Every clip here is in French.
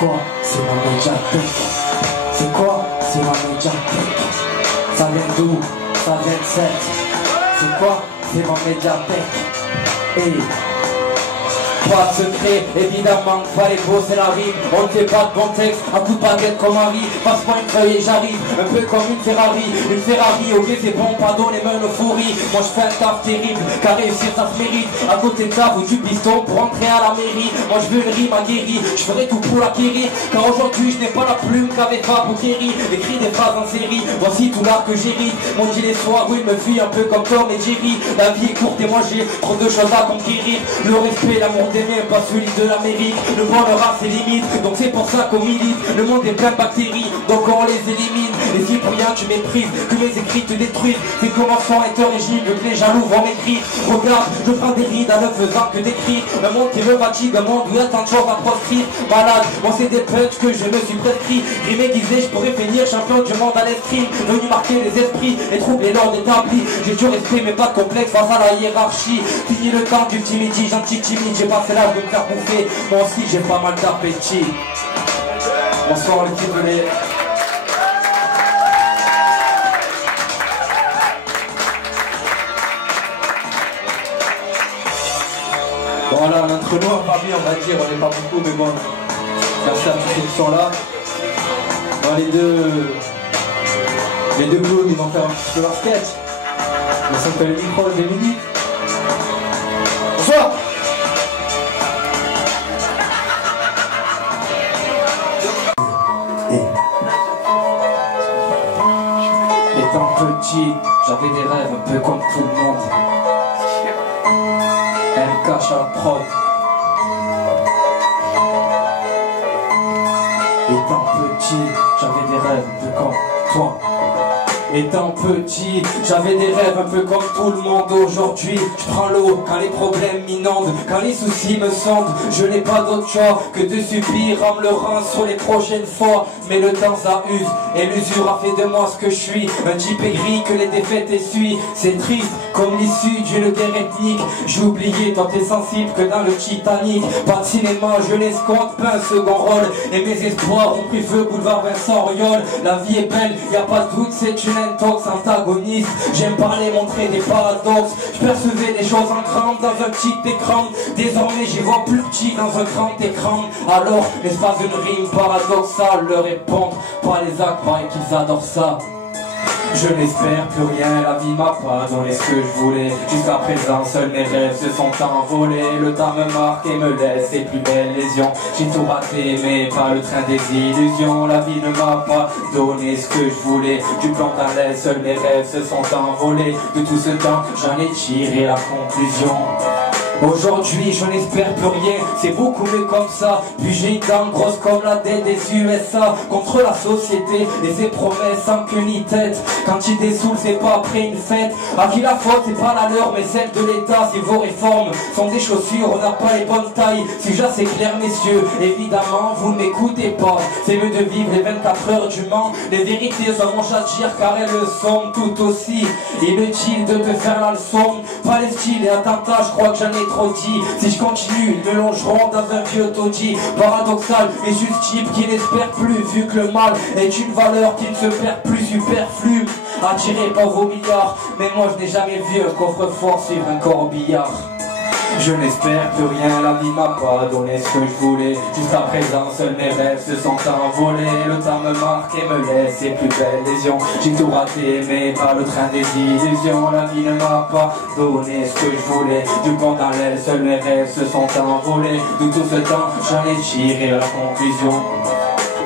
quoi? C'est ma médiathèque. C'est quoi? C'est ma médiathèque. Ça vient d'où? Ça vient de 7. C'est quoi? C'est ma médiathèque. Et pas de secret, évidemment, fallait bosser la rime. On ne fait pas de bon texte, un coup de baguette comme Harry. Passe-moi une feuille et j'arrive, un peu comme une Ferrari. Une Ferrari, ok c'est bon, pardon les mains euphorie. Moi je fais un taf terrible, car réussir ça se mérite. À côté de ça, vous du piston pour entrer à la mairie. Moi je veux une rime aguerrie, je ferai tout pour l'acquérir. Car aujourd'hui je n'ai pas la plume qu'avait Fab ou Kerry. Écrit des phrases en série, voici tout l'art que j'hérite. Mon dit les soirs, oui me fuit un peu comme Tom et Jerry. La vie est courte et moi j'ai trop de choses à conquérir. Le respect, l'amour d'aimer, pas celui de l'Amérique. Le bonheur a ses limites, donc c'est pour ça qu'on milite. Le monde est plein de bactéries, donc on les élimine. Et si pour rien tu méprises, que mes écrits te détruisent, c'est comment sans être régime, que les jaloux vont m'écrire. Regarde, je prends des rides en ne faisant que d'écrire. Un monde qui me fatigue, un monde où il y a tant de choses à proscrire. Malade, moi c'est des punchs que je me suis prescrit. Grimé disait, je pourrais finir champion du monde à l'escrime. Venu marquer les esprits et troubler l'ordre établi. J'ai du respect mais pas de complexe face à la hiérarchie. Fini le temps du petit midi, gentil timide, j'ai passé l'âge de me faire bouffer. Moi aussi j'ai pas mal d'appétit. Bonsoir l'équipe de les... Voilà, l'intro nous pas bien on va dire, on n'est pas beaucoup mais bon. Merci à tous ceux qui sont là. Bon, les deux clowns ils vont faire un petit peu leur sketch. On s'appelle le micro des minutes. Bonsoir. Étant petit, j'avais des rêves un peu comme tout le monde. Elle cache à la prod. Étant petit, j'avais des rêves un peu comme toi. Étant petit, j'avais des rêves un peu comme tout le monde. Aujourd'hui, je prends l'eau quand les problèmes m'inondent, quand les soucis me sondent. Je n'ai pas d'autre choix que de subir en me le rein sur les prochaines fois. Mais le temps ça use et l'usure a fait de moi ce que je suis. Un type aigri que les défaites essuient. C'est triste comme l'issue d'une guerre ethnique. J'ai oublié tant t'es sensible que dans le Titanic. Pas de cinéma, je l'escompte, pas un second rôle. Et mes espoirs ont pris feu, boulevard Vincent Auriol. La vie est belle, y a pas de doute, c'est une intox antagoniste. J'aime parler, montrer des paradoxes. Je percevais des choses en grand dans un petit écran. Désormais j'y vois plus petit dans un grand écran. Alors n'est-ce pas une rime paradoxale? Leur répondre, pas les actes, pareil qu'ils adorent ça. Je n'espère plus rien, la vie m'a pas donné ce que je voulais. Jusqu'à présent, seuls mes rêves se sont envolés. Le temps me marque et me laisse ses plus belles lésions. J'ai tout raté, mais pas le train des illusions. La vie ne m'a pas donné ce que je voulais. Du plan dans l'aile, seuls mes rêves se sont envolés. De tout ce temps, j'en ai tiré la conclusion. Aujourd'hui je n'espère plus rien, c'est beaucoup mieux comme ça. Puis j'ai une dent grosse comme la dette des USA. Contre la société et ses promesses sans queue ni tête. Quand il dessoule c'est pas après une fête. À qui la faute c'est pas la leur mais celle de l'État. Si vos réformes sont des chaussures on n'a pas les bonnes tailles. Si c'est clair messieurs, évidemment vous ne m'écoutez pas. C'est mieux de vivre les 24 heures du Mans. Les vérités sont mon chat de dire car elles le sont tout aussi. Inutile de te faire la leçon. Palestine et attentat je crois que j'en ai trop dit. Si je continue, ils me longeront dans un vieux taudis. Paradoxal, mais juste type qui n'espère plus. Vu que le mal est une valeur qui ne se perd plus, superflu. Attiré par vos milliards. Mais moi je n'ai jamais vu un coffre-fort suivre un corbillard. Je n'espère plus rien, la vie m'a pas donné ce que je voulais. Jusqu'à présent, seuls mes rêves se sont envolés. Le temps me marque et me laisse ses plus belles lésions. J'ai tout raté, mais pas le train des illusions. La vie ne m'a pas donné ce que je voulais. Du pont dans l'aile, seuls mes rêves se sont envolés. De tout ce temps, j'en ai tiré la conclusion.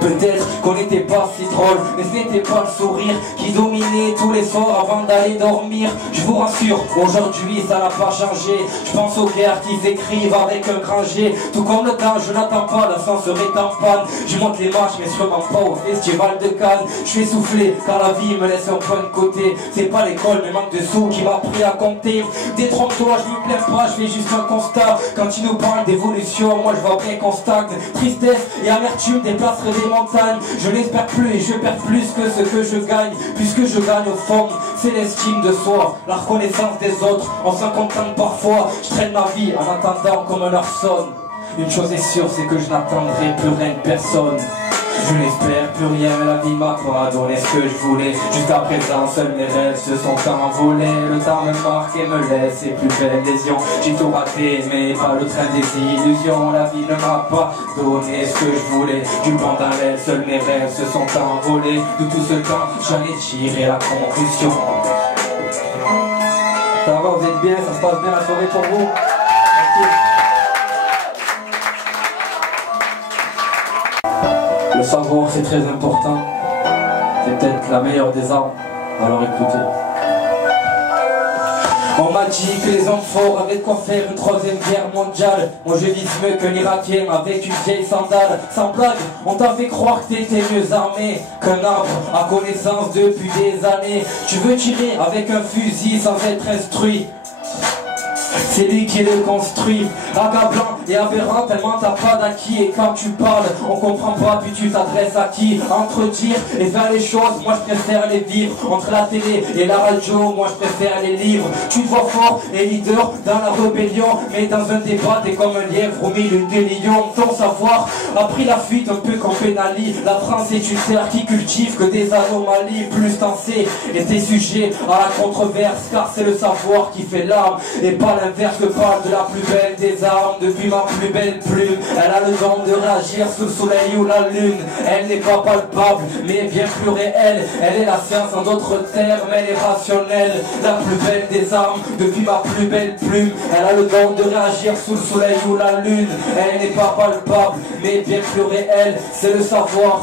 Peut-être qu'on n'était pas si drôle, mais ce n'était pas le sourire qui dominait tous les soirs avant d'aller dormir. Je vous rassure, aujourd'hui ça n'a pas changé. Je pense aux guerres qui s'écrivent avec un grand G. Tout comme le temps, je n'attends pas, l'ascenseur est en panne. Je monte les marches, mais sûrement pas au festival de Cannes. Je suis essoufflé, car la vie me laisse un point de côté. C'est pas l'école, mais manque de sous qui m'a appris à compter. Détrompe-toi, je me plains pas, je fais juste un constat. Quand ils nous parlent d'évolution, moi je vois bien qu'on stagne. Tristesse et amertume déplaceraient des montagnes. Je n'espère plus et je perds plus que ce que je gagne. Puisque je gagne au fond, c'est l'estime de soi, la reconnaissance des autres. On s'en contente parfois, je traîne ma vie en attendant comme un heure sonne. Une chose est sûre, c'est que je n'attendrai plus rien de personne. Je n'espère plus rien, mais la vie m'a pas donné ce que je voulais. Jusqu'à présent, seuls mes rêves se sont envolés. Le temps me marque et me laisse ses plus belles lésions. J'ai tout raté, mais pas le train des illusions. La vie ne m'a pas donné ce que je voulais. Du plan d'un rêve, seuls mes rêves se sont envolés. De tout ce temps, j'en ai tiré la conclusion. Ça va, vous êtes bien, ça se passe bien la soirée pour vous? Le savoir c'est très important, c'est peut-être la meilleure des armes, alors écoutez. On m'a dit que les hommes forts avaient de quoi faire une troisième guerre mondiale. Moi je vise mieux qu'un Irakien avec une vieille sandale. Sans blague, on t'a fait croire que t'étais mieux armé qu'un arbre à connaissance depuis des années. Tu veux tirer avec un fusil sans être instruit, c'est lui qui le construit, accablant et aberrant tellement t'as pas d'acquis. Et quand tu parles, on comprend pas puis tu t'adresses à qui? Entre dire et faire les choses, moi je préfère les vivre. Entre la télé et la radio, moi je préfère les livres. Tu te vois fort et leader dans la rébellion, mais dans un débat t'es comme un lièvre au milieu des lions. Ton savoir a pris la fuite un peu comme Ben Ali. La France est une terre qui cultive que des anomalies. Plus t'en sais et t'es sujet à la controverse, car c'est le savoir qui fait l'arme et pas l'inverse. Je parle de la plus belle des armes, depuis ma plus belle plume. Elle a le don de réagir sous le soleil ou la lune. Elle n'est pas palpable, mais bien plus réelle. Elle est la science en d'autres termes, elle est rationnelle. La plus belle des armes, depuis ma plus belle plume. Elle a le don de réagir sous le soleil ou la lune. Elle n'est pas palpable, mais bien plus réelle. C'est le savoir.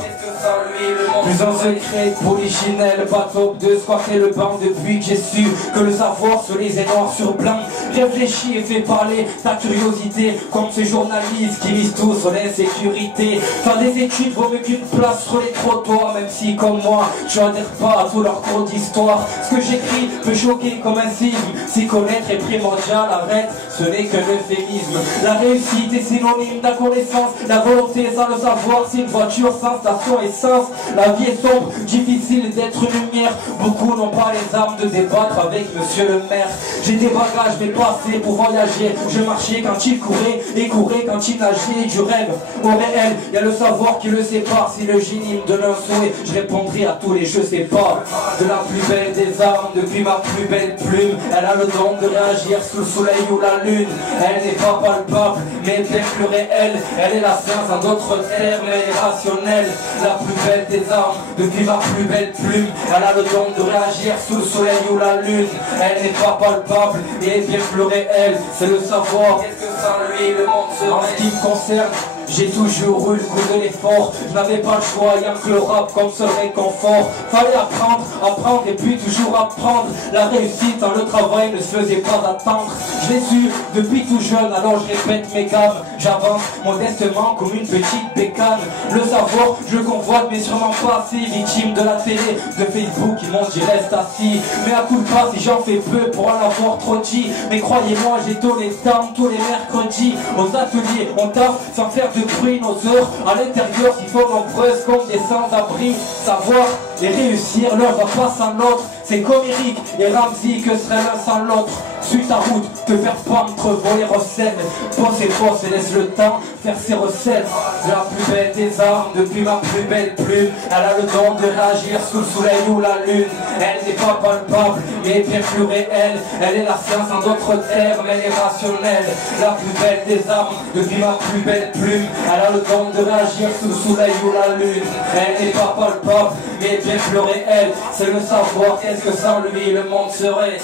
Plus un secret polichinelle, pas top de squatter le banc depuis que j'ai su que le savoir se lisait noir sur blanc. Réfléchis et fais parler ta curiosité, comme ces journalistes qui misent tout sur l'insécurité. Faire des études vaut mieux qu'une place sur les trottoirs, même si comme moi tu adhères pas à tous leurs cours d'histoire. Ce que j'écris peut choquer comme un sisme, s'y connaître est primordial, arrête, ce n'est qu'un euphémisme. La réussite est synonyme de la connaissance, la volonté sans le savoir c'est une voiture sans station essence. La vie est sombre, difficile d'être lumière. Beaucoup n'ont pas les armes de débattre avec monsieur le maire. J'ai des bagages mais pas assez pour voyager. Je marchais quand il courait et courais quand il nageait. Du rêve au réel, y a le savoir qui le sépare. Si le génie me donne un souhait, je répondrai à tous les je sais pas. De la plus belle des armes, depuis ma plus belle plume. Elle a le don de réagir sous le soleil ou la lune. Elle n'est pas palpable, mais bien plus réelle. Elle est la science en d'autres termes, elle est rationnelle. La plus belle des armes, depuis ma plus belle plume. Elle a le don de réagir sous le soleil ou la lune. Elle n'est pas palpable, mais bien plus réelle. C'est le savoir, qu'est-ce que sans lui le monde serait. En ce qui me concerne, j'ai toujours eu le goût de l'effort. Je n'avais pas le choix, rien que le rap comme seul réconfort. Fallait apprendre, apprendre et puis toujours apprendre. La réussite en le travail ne se faisait pas attendre. Je l'ai su depuis tout jeune, alors je répète mes gammes. J'avance modestement comme une petite bécane. Le savoir, je le convoite mais sûrement pas assez. Victime de la télé, de Facebook, ils m'ont dit reste assis. Mais à coup de pas si j'en fais peu pour en avoir trop dit. Mais croyez-moi, j'ai tous les temps, tous les mercredis. Aux ateliers, on taffe sans faire de bruit. Nos heures à l'intérieur s'il faut nombreuses comme des sans-abri. Savoir et réussir, l'un va pas sans l'autre. C'est comme Eric et Ramsey, que serait l'un sans l'autre. Suis ta route, te faire pas entrevoler recettes. Pense et force et laisse le temps faire ses recettes. De la plus belle des armes, depuis ma plus belle plume. Elle a le don de réagir sous le soleil ou la lune. Elle n'est pas palpable, mais bien plus réelle. Elle est la science en d'autres termes, elle est rationnelle. La plus belle des armes, depuis ma plus belle plume. Elle a le don de réagir sous le soleil ou la lune. Elle n'est pas palpable, mais bien plus réelle. C'est le savoir, qu'est-ce que sans lui le monde serait.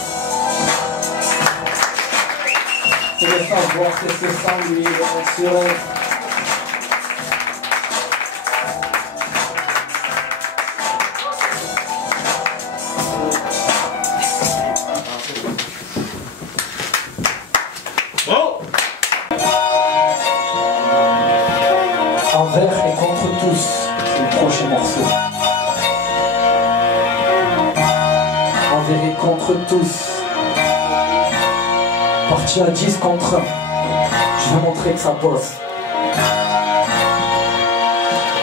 C'est le savoir, qu'est-ce que sans lui le monde serait. Envers et contre tous, c'est le prochain morceau. Envers et contre tous. Parti à 10 contre 1. Je vais montrer que ça bosse.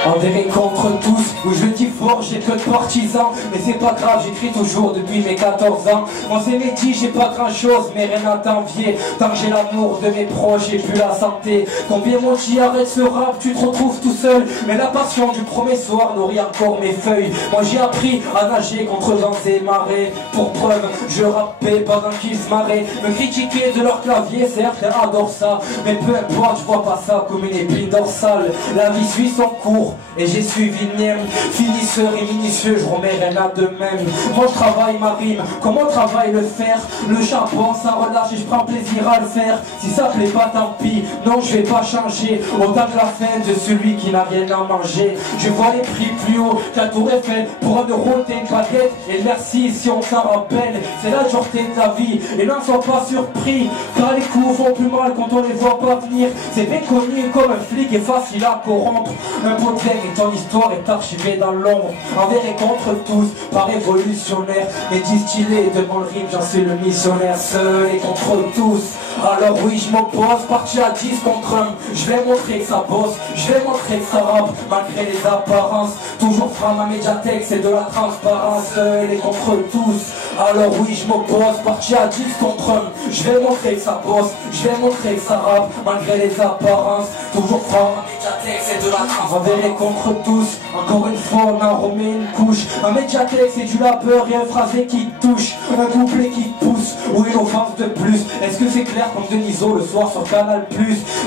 Envers et contre tous, où je dis sport, j'ai peu de partisans, mais c'est pas grave, j'écris toujours depuis mes 14 ans. On s'est dit, j'ai pas grand chose, mais rien à t'envier. Tant que j'ai l'amour de mes proches et plus la santé. Combien m'ont dit arrête ce rap, tu te retrouves tout seul. Mais la passion du premier soir nourrit encore mes feuilles. Moi j'ai appris à nager contre vents et marées. Pour preuve, je rappais pendant qu'ils se marraient. Me critiquer de leur clavier, certains adorent ça. Mais peu importe, je vois pas ça comme une épine dorsale. La vie suit son cours et j'ai suivi le mien. Finisseur et minutieux, je remets rien à de même. Moi je travaille ma rime, comment travaille le fer? Le charbon ça relâche et je prends plaisir à le faire. Si ça plaît pas tant pis, non je vais pas changer. Autant que la fin de celui qui n'a rien à manger. Je vois les prix plus haut qu'à Tour Eiffel. Pour 1 euro t'es une baguette et merci si on s'en rappelle. C'est la dureté de la vie et n'en sois pas surpris. Car les coups font plus mal quand on les voit pas venir. C'est bien connu comme un flic est facile à corrompre. Un pot de et ton histoire est archivée dans l'ombre. Envers et contre tous, pas révolutionnaire, mais distillé devant le rime, j'en suis le missionnaire. Seul et contre tous, alors oui je m'oppose, parti à 10 contre 1. Je vais montrer que ça bosse, je vais montrer que ça rappe, malgré les apparences. Toujours franc ma médiathèque, c'est de la transparence. Seul et contre tous, alors oui je m'oppose, parti à 10 contre 1. Je vais montrer que ça bosse, je vais montrer que ça rappe, malgré les apparences. Toujours franc ma médiathèque, c'est de la transparence. Envers et contre tous, encore une fois on en remet une couche. Un médiathèque c'est du labeur et un phrasé qui touche, un couplet qui pousse, ou une offense de plus. Est-ce que c'est clair comme Deniso le soir sur Canal+?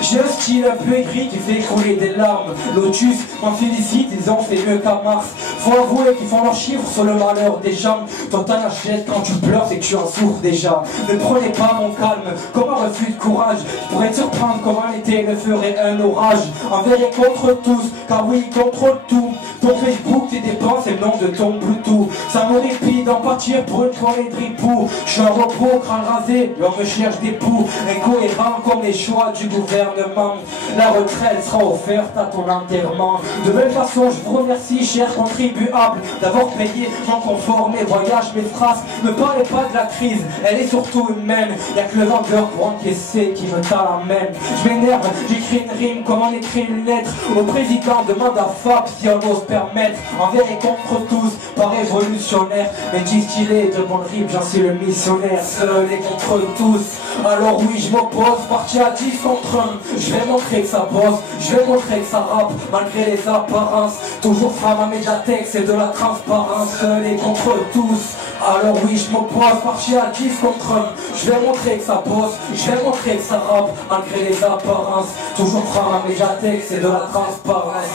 J'ai un style un peu écrit qui fait couler des larmes. Lotus m'en félicite, ils ont fait mieux qu'à Mars. Faut avouer qu'ils font leurs chiffres sur le malheur des gens. Toi t'en achètes quand tu pleures, c'est que tu en souffres déjà. Ne prenez pas mon calme comme un refus de courage. Je pourrais te surprendre comme un été ne ferait un orage. Envers et contre tous, car oui ils contrôlent tout. Ton Facebook, tes dépenses et le nom de ton Bluetooth. Ça me répit d'en partir pour une tournée de ripoux. Je suis en repos, crâne rasé, et on me cherche des poux. Incohérent comme les choix du gouvernement. La retraite sera offerte à ton enterrement. De même façon, je vous remercie, chers contribuables, d'avoir payé mon confort, mes voyages, mes phrases. Ne parlez pas de la crise, elle est surtout humaine. Y'a que le vendeur pour encaisser qui me t'a la même. Je m'énerve, j'écris une rime comme on écrit une lettre. Au président demande à Fab si on ose permettre. Envers et contre tous, pas révolutionnaire, mais distillé de mon rime, j'en suis le missionnaire. Seul et contre tous, alors oui je m'oppose, parti à 10 contre 1. Je vais montrer que ça bosse, je vais montrer que ça rappe, malgré les apparences. Toujours femme à médiathèque, c'est de la transparence. Seul et contre tous, alors oui je m'oppose, parti à 10 contre 1. Je vais montrer que ça bosse, je vais montrer que ça rappe, malgré les apparences. Toujours femme à médiathèque, c'est de la transparence.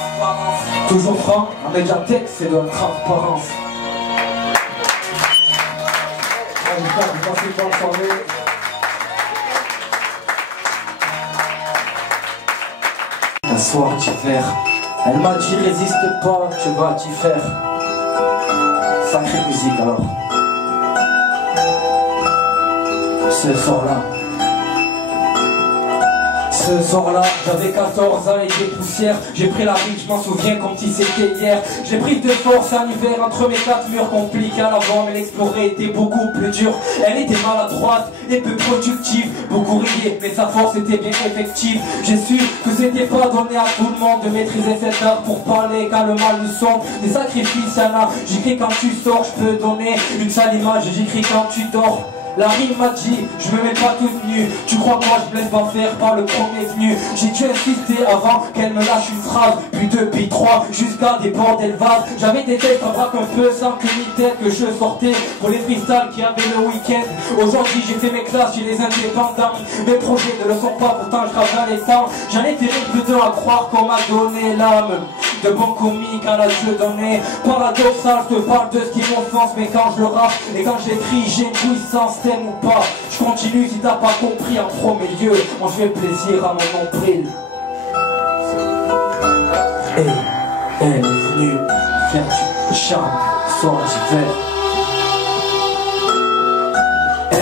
Toujours franc, à médiathèque, c'est de la transparence. Un soir d'hiver, elle m'a dit résiste pas, tu vas t'y faire. Sacrée musique alors. Ce soir-là, j'avais 14 ans et des poussières. J'ai pris la rue, je m'en souviens comme si c'était hier. J'ai pris de force un hiver entre mes 4 murs compliqués à l'avant, mais l'explorer était beaucoup plus dur. Elle était maladroite et peu productive, beaucoup riait, mais sa force était bien effective. J'ai su que c'était pas donné à tout le monde de maîtriser cet art pour parler calmement le son. Des sacrifices, y'en a. J'écris quand tu sors, je peux donner une sale image. J'écris quand tu dors. La rime m'a dit, je me mets pas toute nue. Tu crois que moi je me laisse pas faire par le premier venu. J'ai dû insister avant qu'elle me lâche une phrase. Puis 2, puis 3, jusqu'à des bordels vases. J'avais des textes en vrac un peu sans que ni tête que je sortais pour les freestyles qui avaient le week-end. Aujourd'hui j'ai fait mes classes chez les indépendants. Mes projets ne le sont pas, pourtant je travaille les temps. J'en ai fait plus de à croire qu'on m'a donné l'âme. De bons comiques à la jeu donné. Paradoxal, je te parle de ce qui m'offense. Mais quand je le rappe et quand j'écris, j'ai une puissance, t'aimes ou pas. Je continue si t'as pas compris en premier lieu. On fait plaisir à mon nombril. Et elle est venue faire du charme, soir d'hiver.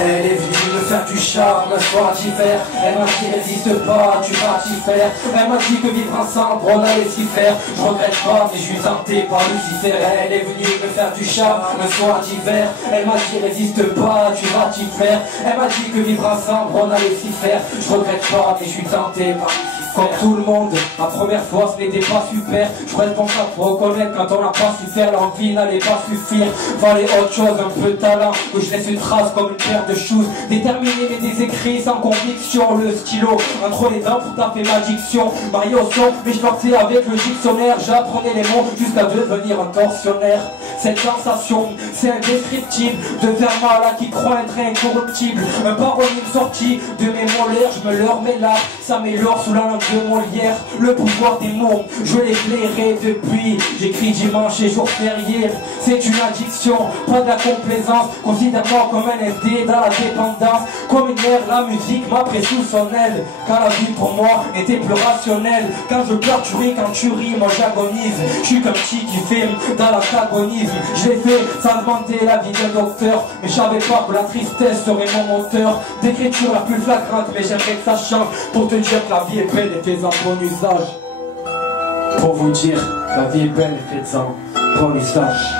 Elle est venue me faire du charme, soir d'hiver. Elle m'a dit résiste pas, tu vas t'y faire. Elle m'a dit que vivre ensemble on allait s'y faire. Je regrette pas mais je suis tenté par Lucifer. Elle est venue me faire du charme, le soir d'hiver. Elle m'a dit résiste pas, tu vas t'y faire. Elle m'a dit que vivre ensemble on allait s'y faire. Je regrette pas mais je suis tenté par Lucifer. Comme tout le monde, la première fois ce n'était pas super. Je pourrais penser à te reconnaître quand on n'a pas su faire. L'envie n'allait pas suffire. Fallait autre chose, un peu de talent. Que je laisse une trace comme une paire de shoes. Déterminé mais des écrits sans conviction. Le stylo entre les dents pour taper ma diction. Mario son, mais je partais avec le dictionnaire. J'apprenais les mots jusqu'à devenir un tortionnaire. Cette sensation, c'est indescriptible. De faire mal à qui croit être incorruptible. Un parolier sorti de mes molaires. Je me leurre mes larmes, s'améliore sous la langue de Molière. Le pouvoir des mots, je l'ai flairé depuis. J'écris dimanche et jour férié. C'est une addiction, pas de la complaisance. Considère-moi comme un SD dans la dépendance. Comme une mère, la musique m'a pris sous son aile. Car la vie pour moi était plus rationnelle. Quand je pleure, tu ris, quand tu ris, moi j'agonise. Je suis comme petit qui filme dans l'antagonisme. Je l'ai fait sans demander l'avis d'un docteur. Mais je savais pas que la tristesse serait mon moteur d'écriture la plus flagrante. Mais j'aimerais que ça change pour te dire que la vie est belle et fais-en bon usage. Pour vous dire, la vie est belle et faites-en bon usage.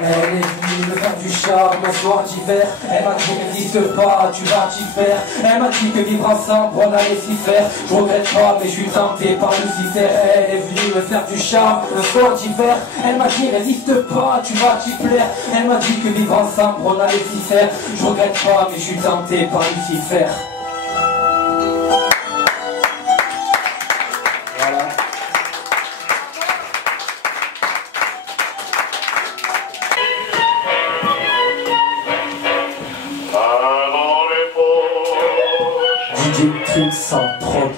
Elle est venue me faire du charme un soir d'hiver. Elle m'a dit n'hésite pas, tu vas t'y faire. Elle m'a dit que vivre ensemble on allait s'y faire. Je regrette pas mais je suis tenté par Lucifer. Elle est venue me faire du charme un soir d'hiver. Elle m'a dit résiste pas, tu vas t'y plaire. Elle m'a dit que vivre ensemble on allait s'y faire. Je regrette pas mais je suis tenté par Lucifer. Voilà. DJ Trix sans prod.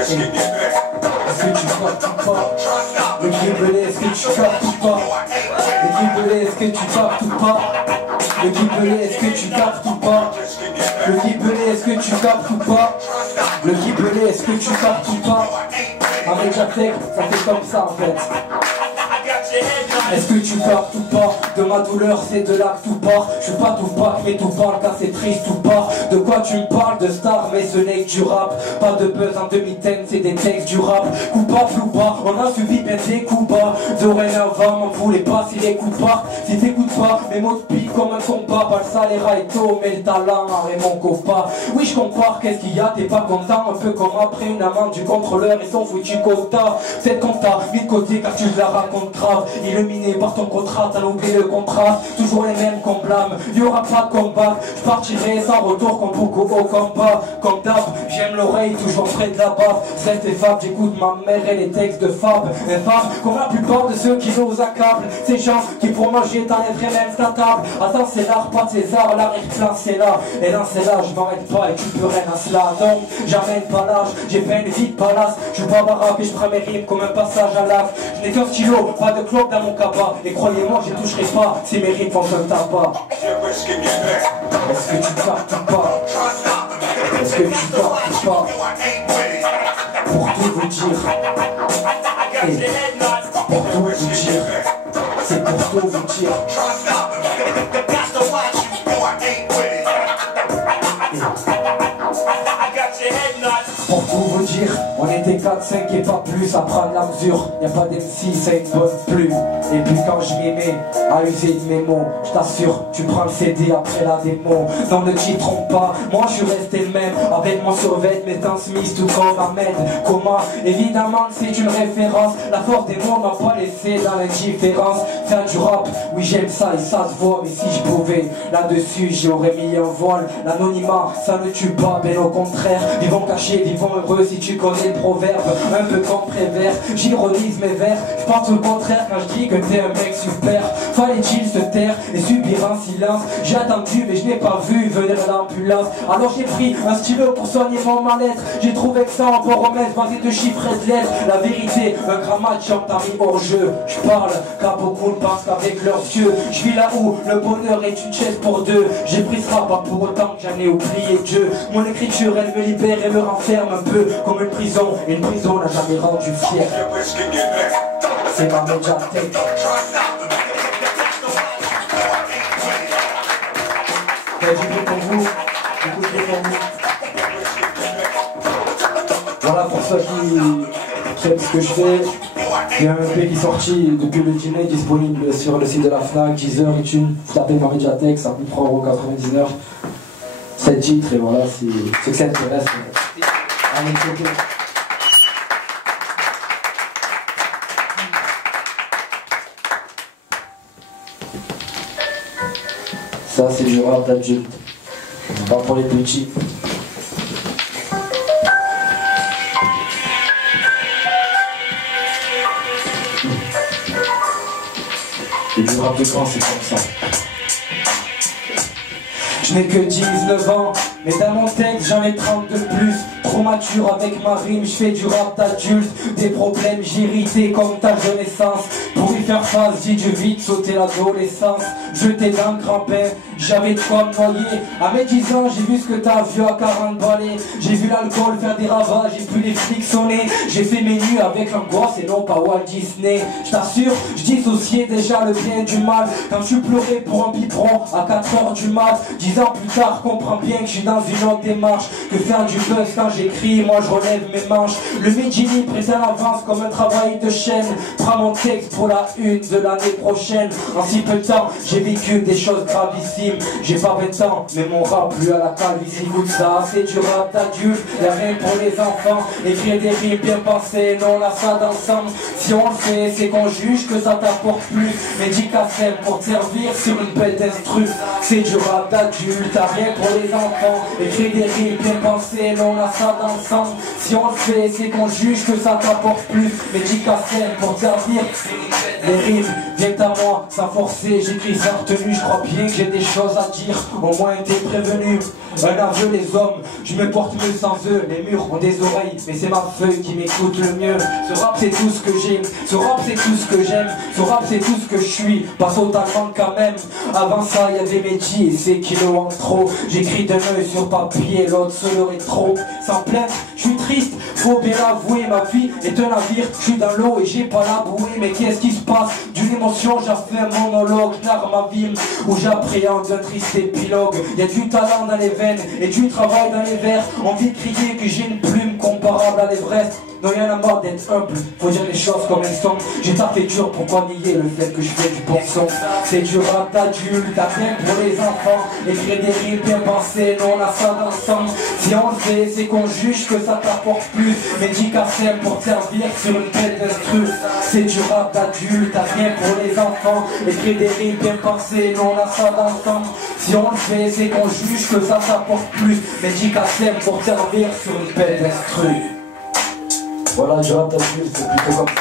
Est-ce que tu captes ou pas? Le dribblé, est-ce que tu captes ou pas? Le dribblé, est-ce que tu captes ou pas? Le dribblé, est-ce que tu captes ou pas? Le dribblé, est-ce que tu captes ou pas? Le dribblé, est-ce que tu captes ou pas? Avec Jacques, ça fait comme ça en fait. Est-ce que tu captes ou pas? De ma douleur c'est de là que tout part. Je suis pas tout pas mais tout parle car c'est triste tout part. De quoi tu me parles? De star mais ce n'est que du rap. Pas de buzz en demi-thème, c'est des textes du rap. Coupable ou pas, on a suivi bien des coups bas. Dorénavant m'en voulais pas si les coups partent. Si t'écoutes pas, mes mots te piquent comme un compas. Pas le salaire et tôt, mais le talent et mon copain. Oui je compare, qu'est-ce qu'il y a? T'es pas content? Un peu comme après une amende du contrôleur et son foutu quota. Cette compta, mis de côté car tu te la racontes grave. Illuminé par ton contrat, t'as oublié le contrat. Toujours les mêmes qu'on blâme, y'aura pas de combat. Je partirai sans retour comme beaucoup au combat. Comme d'hab, j'aime l'oreille, toujours près de la baffe. Celle des fables, j'écoute ma mère et les textes de Fab. Les femmes, comme la plupart de ceux qui nous accablent. Ces gens qui pour manger t'enlèveraient même ta table. Attends, c'est l'art, pas de César, l'arrière-plan c'est là. Et là c'est là, je m'arrête pas et tu peux rien à cela. Donc, j'amène pas l'âge, j'ai peine de vie de palace. Je joue pas baraque et je prends mes rimes comme un passage à l'âge. Je n'ai qu'un stylo, pas de clope dans mon cabas. Et croyez-moi, je toucherai pas si mes rimes font un tabac. Est-ce que tu captes ou pas? Est-ce que tu captes ou pas? Pour tout vous dire, et pour tout vous dire, c'est pour tout vous dire. Pour tout vous dire, on était 4-5 et pas plus à prendre la mesure. Y'a pas d'MC, c'est une bonne plume. Et puis quand je m'y mets à user de mes mots, je t'assure, tu prends le CD après la démo. Non, ne t'y trompe pas, moi je suis resté le même. Avec mon survêt, mes temps Smith, tout comme Ahmed. Comment? Évidemment que c'est une référence. La force des mots m'a pas laissé dans l'indifférence. Faire du rap, oui j'aime ça et ça se voit. Mais si je pouvais, là-dessus j'aurais mis un voile. L'anonymat, ça ne tue pas, bien au contraire. Vivons cachés, vivons heureux si tu connais le proverbe. Un peu comme Prévert, j'ironise mes vers. Je pense au contraire quand je dis que t'es un mec super. Fallait-il se taire et subir un silence? J'ai attendu mais je n'ai pas vu venir l'ambulance. Alors j'ai pris un stylo pour soigner mon mal-être. J'ai trouvé que ça encore remettre basé de chiffres et de lettres. La vérité, un grammage t'a mis hors jeu. Je parle car beaucoup ne pensent qu'avec leurs yeux. Je vis là où le bonheur est une chaise pour deux. J'ai pris ce rap pas pour autant que j'en ai oublié Dieu. Mon écriture elle me libère et me renferme un peu comme une prison. Une prison n'a jamais rendu fier. C'est ma médiathèque. du bruit pour vous. Beaucoup de bruit pour vous. Voilà, pour ceux qui aiment ce que je fais, il y a un EP qui est sorti depuis le dîner, disponible sur le site de la FNAC, Deezer, iTunes. Vous tapez ma médiathèque, ça coûte 3,99 €. 7 titres, et voilà, c'est que ça intéresse. Allez, écoutez. Ça, c'est du rap d'adulte, pas pour les petits. Et du rap de grand, c'est comme ça. Je n'ai que 19 ans, mais dans mon texte j'en ai 30 de plus. Trop mature avec ma rime, je fais du rap d'adulte. Des problèmes, j'irrité comme ta jeune essence. Pour y faire face, j'ai dû vite sauter l'adolescence. Jeté dans le grand-père, j'avais de quoi me noyer. À mes 10 ans, j'ai vu ce que t'as vu à 40 balais. J'ai vu l'alcool faire des ravages, j'ai pu les flics sonner. J'ai fait mes nuits avec l'angoisse et non pas Walt Disney. Je t'assure, je dissociais déjà le bien du mal. Quand je pleurais pour un biberon à 4 h du mat. 10 ans plus tard, comprends bien que je suis dans une autre démarche. Que faire du buzz quand j'écris, moi je relève mes manches. Le Medjini pris en avance comme un travail de chaîne. Prends mon texte pour la une de l'année prochaine. En si peu de temps, j'ai vécu des choses gravissimes. J'ai pas 20 ans, mais mon rap plus à la calvitie. Écoute ça, c'est du rap d'adulte, y'a rien pour les enfants. Écrire des rimes bien pensées, non là ça d'ensemble. Si on le fait, c'est qu'on juge que ça t'apporte plus. Médicacem pour te servir sur une belle instru. C'est du rap d'adulte, t'as rien pour les enfants. Écrire des rimes bien pensées, non là ça d'ensemble. Si on le fait, c'est qu'on juge que ça t'apporte plus. Médicacem pour te servir. Les rimes viennent à moi sans forcer, j'écris sans retenue. Je crois bien que j'ai des choses à dire, au moins t'es prévenu. Un aveu les hommes, je me porte mieux sans eux. Les murs ont des oreilles, mais c'est ma feuille qui m'écoute le mieux. Ce rap c'est tout ce que j'aime, ce rap c'est tout ce que j'aime. Ce rap c'est tout ce que je suis, pas totalement quand même. Avant ça y'avait Medji et ses kilos en trop. J'écris d'un œil sur papier, l'autre sur le rétro. Sans plainte, je suis triste, faut bien l'avouer. Ma vie est un navire, je suis dans l'eau et j'ai pas la bouée. Mais qu'est-ce qui se passe? D'une émotion j'ai fait un monologue dans ma ville où j'appréhende un triste épilogue. Y'a du talent dans les veines et du travail dans les vers. Envie de crier que j'ai une plume comparable à l'Everest. Non y'en a marre d'être humble, faut dire les choses comme elles sont. J'ai tapé dur, pourquoi nier le fait que je fais du bon son? C'est du rap d'adulte, t'as rien pour les enfants. Écrire des rimes bien pensées, non on a ça d'ensemble. Si on le fait, c'est qu'on juge que ça t'apporte plus. Médicacem pour te servir sur une belle instru. C'est du rap d'adulte, t'as rien pour les enfants. Écrire des rimes bien pensées, non on a ça d'ensemble. Si on le fait, c'est qu'on juge que ça t'apporte plus. Médicacem pour te servir sur une belle instru. Voilà, du rap d'adulte, c'est plutôt comme ça.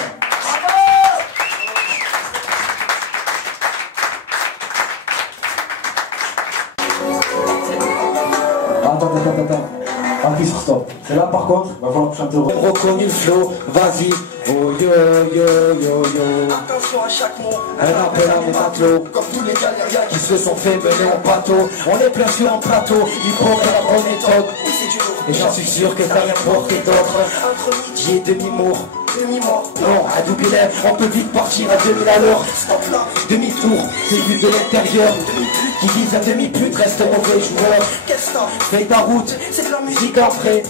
Attends. Appuie sur stop. C'est là par contre, va falloir que je chante le refrain. Reconnu le flow, vas-y. Oh yo yo yo yo. Attention à chaque mot. Un appel à mes matelots. Comme tous les galériens qui se sont fait mener en bateau. On est plein sur un plateau, il prend la bonne méthode. Et j'en suis sûr que t'as rien porté d'autre. Entre midi et demi-mort. Non, à double lèvre, on peut vite partir à 2000 à l'heure. Demi-tour, c'est vu de l'intérieur. Qui vise à demi-pute reste mauvais joueur. Fais ta route, c'est de la musique en frais.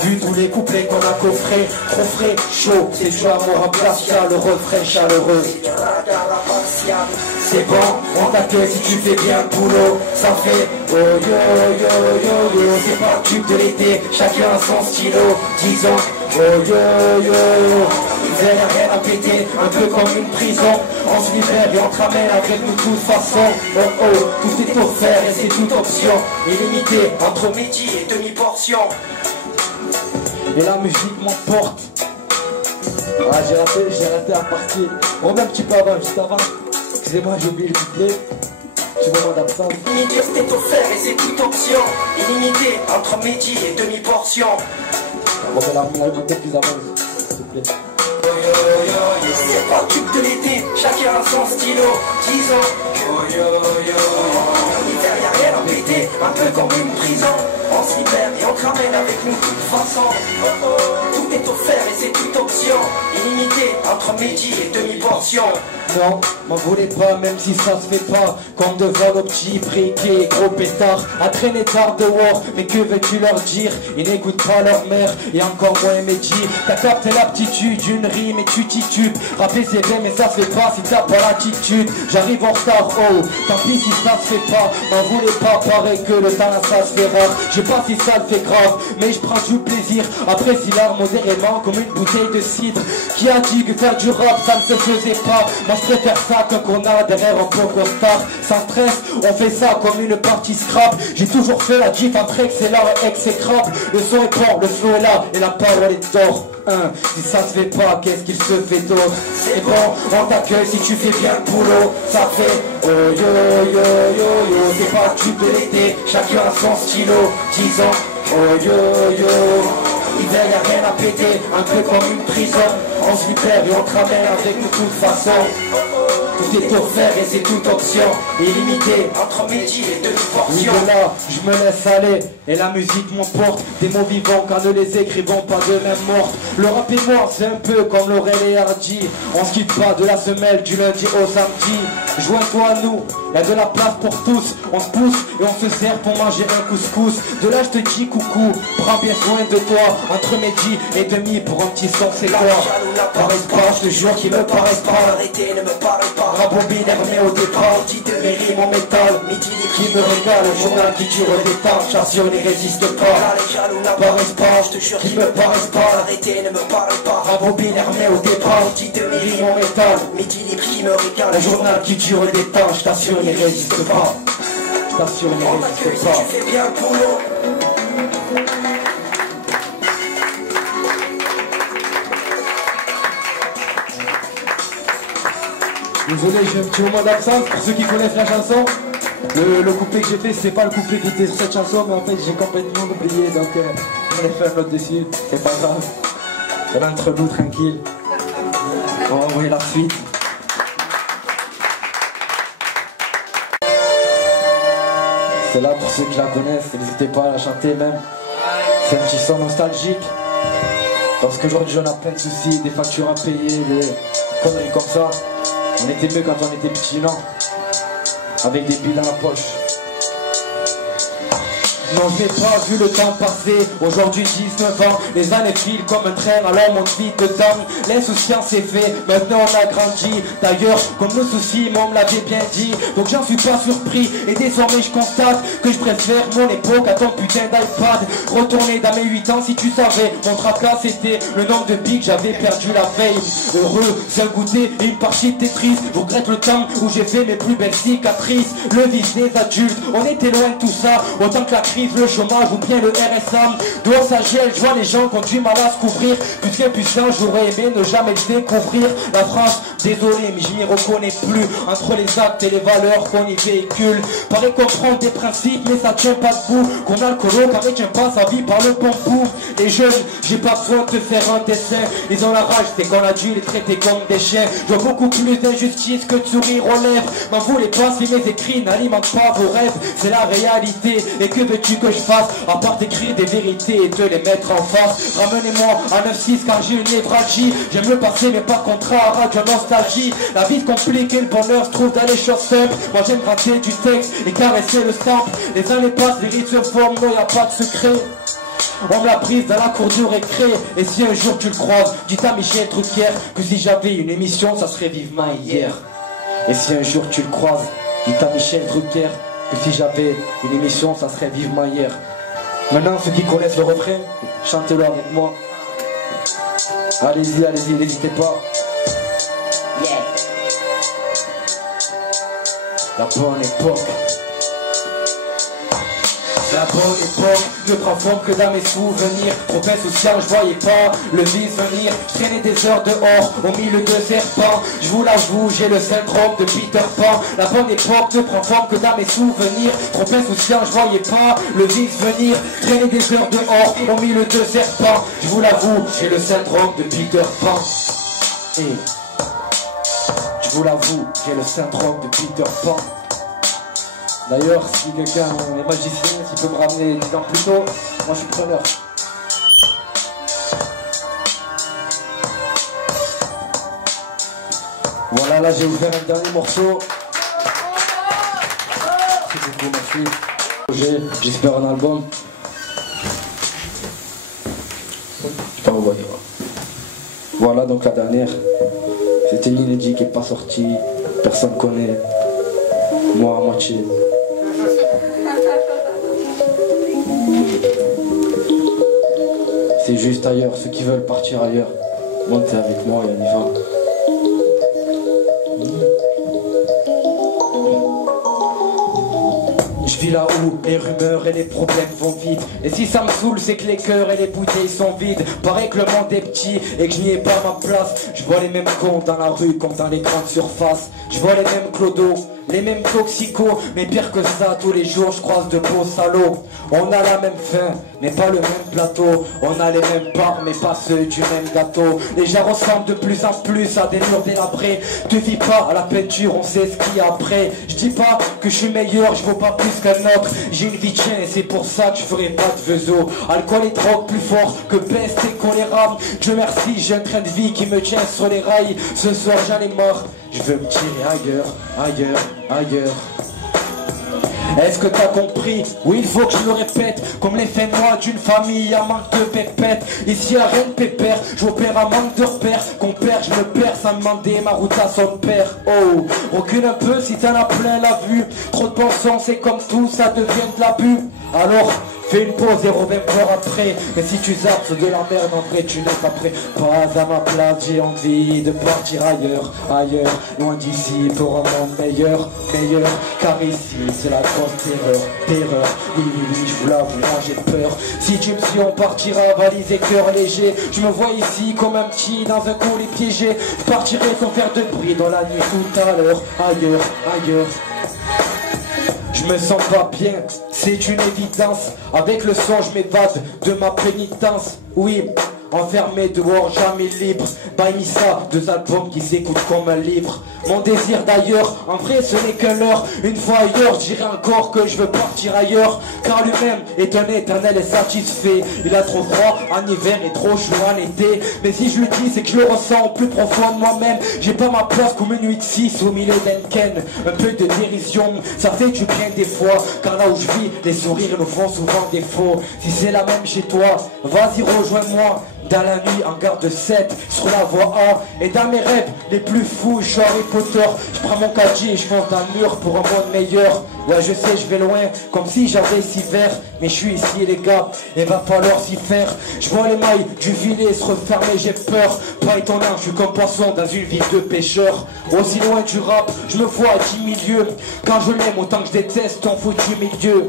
Vu tous les couplets qu'on a coffrés, trop frais, chaud, c'est du amour en glacial, le refrain chaleureux. C'est bon, on t'accueille si tu fais bien le boulot. Ça fait oh yo yo yo yo. C'est pas le tube de l'été, chacun a son stylo. Disons oh yo yo yo. L'hiver y'a rien à péter, un peu comme une prison. On se libère et on te ramène avec nous de toute façon. Oh oh, tout est offert et c'est toute option. Illimité entre midi et demi-portion. Et la musique m'emporte. Ah j'ai raté la partie. On met un petit peu avant, juste avant. Excusez-moi, j'ai oublié le couplet. Petit moment d'absence. Illimité, c'est offert et c'est toute option. Illimité entre midi et demi-portion. On va la côté plus avant, s'il te plaît. C'est pas le tube de l'été, chacun a son stylo. 10 ans. L'hiver y'a rien à péter, un peu comme une prison. On se libère et on te ramène avec nous de toute façon. Tout est offert et c'est toute option. Illimité entre midi et demi-portion. Non, m'en voulez pas, même si ça se fait pas. Comme devant nos petits briquets, gros pétards, à traîner tard dehors. Mais que veux-tu leur dire? Ils n'écoutent pas leur mère, et encore moins Mehdi. T'as capté l'aptitude d'une rime et tu titubes. Rapper c'est bien, mais ça se fait pas si t'as pas l'attitude. J'arrive en retard, oh, tant pis si ça se fait pas. M'en voulez pas, pareil que le temps ça se fait rare. Je sais pas si ça le fait grave, mais je prends du plaisir. Après si l'art modérément comme une bouteille de cidre. Qui a dit que faire du rap ça ne se faisait pas? Moi je préfère ça qu'un connard derrière un coco star. Sans stress, on fait ça comme une partie scrap. J'ai toujours fait la diff entre excellent et exécrable. Le son est fort, le flow est là et la parole est d'or. Si ça se fait pas, qu'est-ce qu'il se fait d'autre? C'est bon, on t'accueille si tu fais bien le boulot. Ça fait oh yo yo yo yo. C'est pas le tube de l'été, chacun a son stylo. Disons oh yo yo. L'hiver y'a rien à péter, un peu comme une prison. On se libère et on travaille avec nous de toute façon. Tout est offert et c'est toute option. Illimité entre midi et demi-portion. Oui, de là, je me laisse aller et la musique m'emporte. Des mots vivants car ne les écrivons pas de même morte. Le rap et moi c'est un peu comme Laurel et Hardy. On se quitte pas de la semelle du lundi au samedi. Joins-toi à nous, y'a de la place pour tous. On se pousse et on se sert pour manger un couscous. De là je te dis coucou, prends bien soin de toi. Entre midi et demi pour un petit son c'est quoi? Paraissent pas, je te jure qu'ils me paraissent pas. Arrêtez, ne me parlez pas. Rabobinaire mais au départ, dit de mes rimes en métal. Midi Qui me régale, le journal qui dure des temps. J'assure, ils résistent pas. Paraissent pas, je te jure qu'ils me paraissent pas. Arrêtez, ne me parlez pas. Rabobinaire mais au départ, dit de mes rimes en métal. Midi libre qui me régale. Le journal qui dure des temps, je t'assure, ils résistent pas. Je t'assure, ils résistent pas. Tu fais bien le boulot. Désolé, j'ai un petit moment d'absence pour ceux qui connaissent la chanson. Le couplet que j'ai fait, c'est pas le couplet qui était sur cette chanson, mais en fait j'ai complètement oublié, donc on va faire un autre dessus, c'est pas grave. On est entre nous, tranquille. On va envoyer la suite. C'est là pour ceux qui la connaissent, n'hésitez pas à la chanter même. C'est un petit son nostalgique. Parce qu'aujourd'hui on a plein de soucis, des factures à payer, des conneries comme ça. On était mieux quand on était petit, non? Avec des billes dans la poche. Non, je n'ai pas vu le temps passer. Aujourd'hui 19 ans, les années filent comme un train, alors mon vite dedans. L'insouciance est fait, maintenant on a grandi. D'ailleurs, comme nos soucis, moi on me l'avait bien dit. Donc j'en suis pas surpris, et désormais je constate que je préfère mon époque à ton putain d'iPad. Retourner dans mes 8 ans si tu savais. Mon tracas c'était le nombre de billes que j'avais perdu la veille. Heureux, c'est un goûter et une partie de Tetris. Je regrette le temps où j'ai fait mes plus belles cicatrices. Le vice des adultes, on était loin de tout ça. Autant que la crise, le chômage ou bien le RSA. Dehors ça gèle, je vois les gens qui ont du mal à se couvrir. Puisqu'un puissant, j'aurais aimé ne jamais le découvrir. La France, désolé mais je m'y reconnais plus. Entre les actes et les valeurs qu'on y véhicule. Paraît comprendre des principes mais ça tient pas debout. Qu'on a le colo car il tient pas sa vie par le bon bout. Les jeunes, j'ai pas besoin de te faire un dessin. Ils ont la rage, c'est qu'on a dû les traiter comme des chiens. Je vois beaucoup plus d'injustice que de sourire aux lèvres. M'en voulez pas si mes écrits n'alimentent pas vos rêves. C'est la réalité et que veux-tu que je fasse à part d'écrire des vérités et te les mettre en face. Ramenez-moi à 9-6 car j'ai une névralgie. J'aime le passé mais par contre à radio nostalgie. La vie se complique et le bonheur se trouve dans les choses simples. Moi j'aime gratter du texte et caresser le stamp. Les années passent, les rites se forment, non y a pas de secret. On me l'a prise dans la cour du récré. Et si un jour tu le croises, dis à Michel Drucker que si j'avais une émission ça serait vivement hier. Et si un jour tu le croises, dis à Michel Drucker que si j'avais une émission, ça serait vivement hier. Maintenant, ceux qui connaissent le refrain, chantez-le avec moi. Allez-y, allez-y, n'hésitez pas. Yeah. La bonne époque. La bonne époque ne prend forme que dans mes souvenirs. Trop insouciant, je voyais pas le vice venir. Traîner des heures dehors au milieu de serpents. Je vous l'avoue, j'ai le syndrome de Peter Pan. La bonne époque ne prend forme que dans mes souvenirs. Trop insouciant, je voyais pas le vice venir. Traîner des heures dehors au milieu de serpents. Je vous l'avoue, j'ai le syndrome de Peter Pan. Et je vous l'avoue, j'ai le syndrome de Peter Pan. D'ailleurs, si quelqu'un est magicien, s'il peut me ramener 10 ans plus tôt, moi je suis preneur. Voilà, là j'ai ouvert un dernier morceau. Merci beaucoup, merci. J'espère un album. Je peux revoyer. Voilà donc la dernière. C'était une inédit qui n'est pas sortie. Personne connaît. Moi à moitié. C'est juste ailleurs. Ceux qui veulent partir ailleurs, montez avec moi et on y va. Je vis là où les rumeurs et les problèmes vont vite. Et si ça me saoule, c'est que les cœurs et les bouteilles sont vides. Paraît que le monde est petit et que je n'y ai pas ma place. Je vois les mêmes cons dans la rue comme dans les grandes surfaces. Je vois les mêmes clodos, les mêmes toxicos. Mais pire que ça, tous les jours je croise de beaux salauds. On a la même faim, mais pas le même plateau. On a les mêmes parts, mais pas ceux du même gâteau. Les gens ressemblent de plus en plus à des murs délabrés. Tu vis pas à la peinture, on sait ce qu'il y a après. Je dis pas que je suis meilleur, je vaux pas plus qu'un autre. J'ai une vie de chien et c'est pour ça que je ferai pas de veseau. Alcool et drogue plus fort que peste et choléra. Dieu merci, j'ai un train de vie qui me tient sur les rails. Ce soir j'en ai marre, je veux me tirer ailleurs, ailleurs, ailleurs. Est-ce que t'as compris? Oui, il faut que je le répète. Comme les faits noirs d'une famille à manque de pépette. Ici y'a rien de pépère, j'opère à manque de repères. Qu'on perd, je me perds sans demander ma route à son père. Oh, recule un peu si t'en as plein la vue. Trop de bon sens, c'est comme tout, ça devient de l'abus. Alors fais une pause et reviens peur après. Mais si tu zappes de la merde, en vrai tu n'es pas prêt. Pas à ma place, j'ai envie de partir ailleurs, ailleurs, loin d'ici pour un monde meilleur, meilleur. Car ici c'est la grosse terreur, terreur. Oui, oui, oui, je vous l'avoue, moi j'ai peur. Si tu me suis, on partira valise et cœur léger. Je me vois ici comme un petit dans un colis piégé. Je partirai sans faire de bruit dans la nuit tout à l'heure, ailleurs, ailleurs. Je me sens pas bien, c'est une évidence. Avec le son je m'évade de ma pénitence. Oui, enfermé dehors, jamais libre. By Missa, 2 albums qui s'écoutent comme un livre. Mon désir d'ailleurs, en vrai ce n'est qu'un leurre. Une fois ailleurs, je dirais encore que je veux partir ailleurs. Car lui-même est un éternel et satisfait. Il a trop froid en hiver et trop chaud en été. Mais si je le dis, c'est que je le ressens au plus profond de moi-même. J'ai pas ma place comme une nuit de 6 au milieu d'Enken. Un peu de dérision, ça fait du bien des fois. Car là où je vis, les sourires nous font souvent défaut. Si c'est la même chez toi, vas-y rejoins-moi. Dans la nuit en garde 7 sur la voie A. Et dans mes rêves les plus fous, je suis Harry Potter. Je prends mon caddie et je monte un mur pour un monde meilleur. Ouais je sais je vais loin comme si j'avais 6 verres. Mais je suis ici les gars, il va falloir s'y faire. Je vois les mailles du filet se refermer, j'ai peur. Pas étonnant, je suis comme poisson dans une ville de pêcheurs. Aussi loin du rap, je me vois à 10 milieux. Quand je l'aime autant que je déteste ton foutu milieu.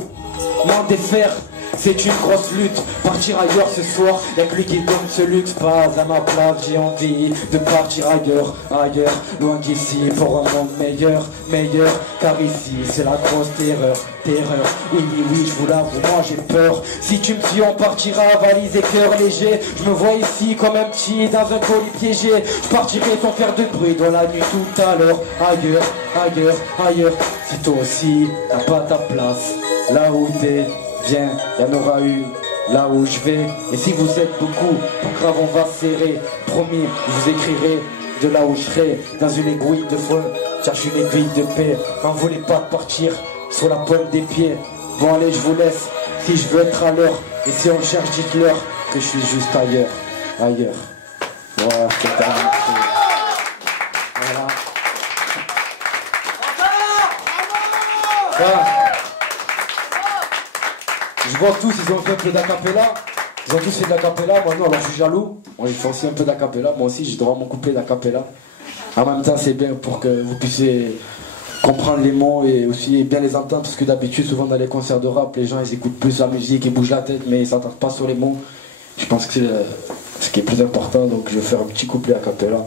M'en défaire, c'est une grosse lutte. Partir ailleurs ce soir, y'a que lui qui donne ce luxe. Pas à ma place, j'ai envie de partir ailleurs, ailleurs, loin d'ici pour un monde meilleur, meilleur. Car ici c'est la grosse terreur, terreur. Oui, oui, oui, je vous l'avoue, moi j'ai peur. Si tu me suis, on partira valise et cœur léger. Je me vois ici comme un petit dans un colis piégé. Je partirai sans faire de bruit dans la nuit tout à l'heure. Ailleurs, ailleurs, ailleurs. Si toi aussi t'as pas ta place là où t'es, viens, y en aura une là où je vais. Et si vous êtes beaucoup, grave on va serrer. Promis, je vous écrirai de là où je serai. Dans une aiguille de feu, cherche une aiguille de paix. M'en voulez pas de partir sur la pointe des pieds. Bon allez, je vous laisse, si je veux être à l'heure. Et si on cherche, dites-leur que je suis juste ailleurs, ailleurs. Voilà, c'est terminé. Voilà. Voilà. Je vois tous, ils ont fait un peu d'acapella. Ils ont tous fait de l'acapella. Moi non, alors je suis jaloux. Moi j'ai fait aussi un peu d'acapella. Moi aussi j'ai droit à mon couplet d'acapella. En même temps c'est bien pour que vous puissiez comprendre les mots et aussi bien les entendre. Parce que d'habitude souvent dans les concerts de rap, les gens ils écoutent plus la musique, ils bougent la tête mais ils s'entendent pas sur les mots. Je pense que c'est ce qui est plus important. Donc je vais faire un petit couplet acapella.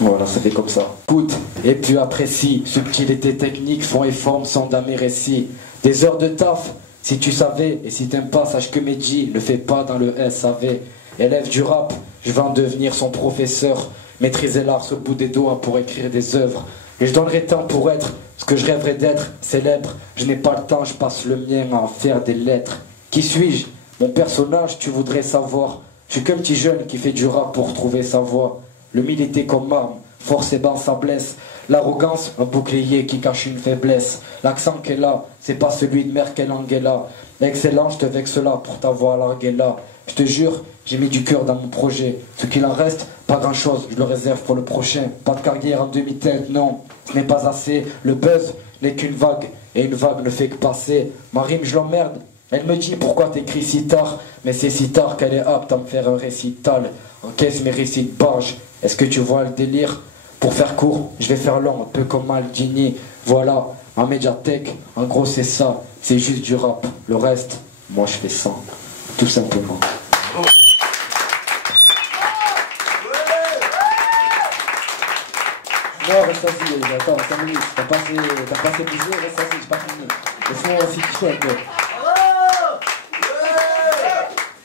Voilà, ça fait comme ça. Écoute et puis apprécie. Subtilité technique, fond et forme sont dans mes récits. Des heures de taf. Si tu savais, et si t'aimes pas, sache que Medji ne fait pas dans le SAV. Élève du rap, je vais en devenir son professeur. Maîtriser l'art sur le bout des doigts pour écrire des œuvres. Et je donnerai temps pour être ce que je rêverais d'être, célèbre. Je n'ai pas le temps, je passe le mien à en faire des lettres. Qui suis-je? Mon personnage, tu voudrais savoir. Je suis qu'un petit jeune qui fait du rap pour trouver sa voix. Le mille était comme arme, Force et ben ça blesse. L'arrogance, un bouclier qui cache une faiblesse. L'accent qu'elle est là, c'est pas celui de Merkel Angela. Excellent, je te vexe là pour t'avoir largué là. Je te jure, j'ai mis du cœur dans mon projet. Ce qu'il en reste, pas grand chose, je le réserve pour le prochain. Pas de carrière en demi-teinte, non, ce n'est pas assez. Le buzz n'est qu'une vague, et une vague ne fait que passer. Ma rime, je l'emmerde. Elle me dit pourquoi t'écris si tard, mais c'est si tard qu'elle est apte à me faire un récital. Encaisse mes récits de barge, est-ce que tu vois le délire? Pour faire court, je vais faire long, un peu comme Maldini. Voilà, en médiathèque, en gros c'est ça, c'est juste du rap. Le reste, moi je fais ça, tout simplement. Non, reste assis, attends, 5 minutes, t'as passé plusieurs, reste assis, j'ai pas fini. Laisse-moi aussi qu'il soit un peu.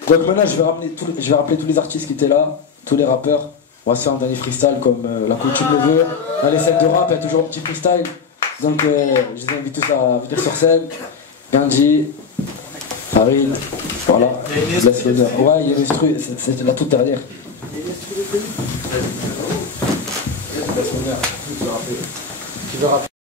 Donc maintenant je vais rappeler tous les artistes qui étaient là, tous les rappeurs. On va se faire un dernier freestyle comme la coutume le veut. Dans les scènes de rap, il y a toujours un petit freestyle. Donc je les invite tous à venir sur scène. Gandhi, Farine, voilà. Je vous laisse l'honneur. Ouais, il y a l'instru, c'est la toute dernière. Je vous laisse l'honneur. Qui veut rappeler?